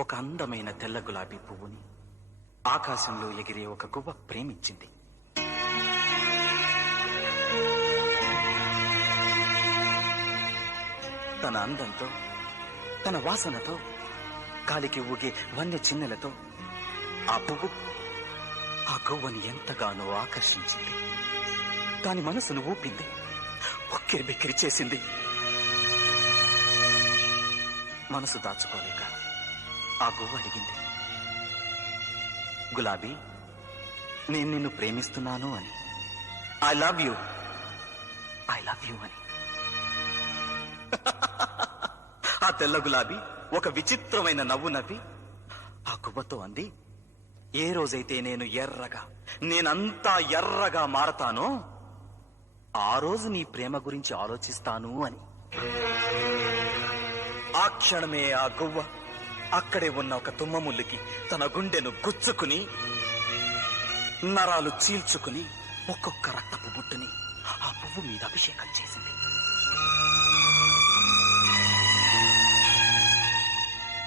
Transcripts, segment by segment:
ఒక అందమైన తెల్ల గులాబీ పువ్వుని ఆకాశంలో ఎగిరే ఒక గువ్వ ప్రేమించింది. తన అందంతో, తన వాసనతో, గాలికి ఊగే వన్య చిన్నెలతో ఆ పువ్వు ఆ గువ్వని ఎంతగానో ఆకర్షించింది. దాని మనసును ఊపింది, ఉక్కిరి బిక్కిరి చేసింది. మనసు దాచుకోలేక ఆ గువ్వ అడిగింది, గులాబీ, నేను నిన్ను ప్రేమిస్తున్నాను అని. I love you, I love you అని. ఆ తెల్ల గులాబీ ఒక విచిత్రమైన నవ్వు నవ్వి ఆ గువ్వతో అంది, ఏ రోజైతే నేనంతా ఎర్రగా మారతానో ఆ రోజు నీ ప్రేమ గురించి ఆలోచిస్తాను అని. ఆ క్షణమే ఆ గువ్వ అక్కడే ఉన్న ఒక తుమ్మ ముల్లుకి తన గుండెను గుచ్చుకుని, నరాలు చీల్చుకుని ఒక్కొక్క రక్తపు బుట్టుని ఆ పువ్వు మీద అభిషేకం చేసింది.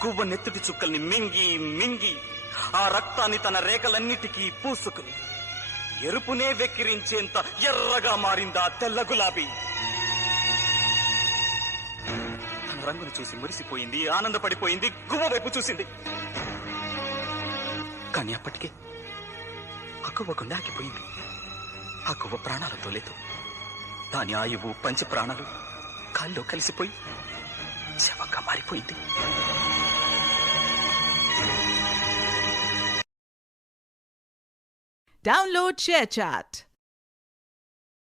గువ్వ నెత్తుటి చుక్కల్ని మింగి మింగి ఆ రక్తాన్ని తన రేఖలన్నిటికీ పూసుకుని ఎరుపునే వెక్కిరించేంత ఎర్రగా మారిందా తెల్ల గులాబీ. తన రంగును చూసి మురిసిపోయింది, ఆనందపడిపోయింది, గువ్వ వైపు చూసింది. కానీ అప్పటికే ఆ గువ్వ గుండె ఆగిపోయింది. ఆ గువ్వ ప్రాణాలతో లేదు. దాని ఆయువు పంచ ప్రాణాలు కాల్లో కలిసిపోయి శవంగా మారిపోయింది. Download ShareChat.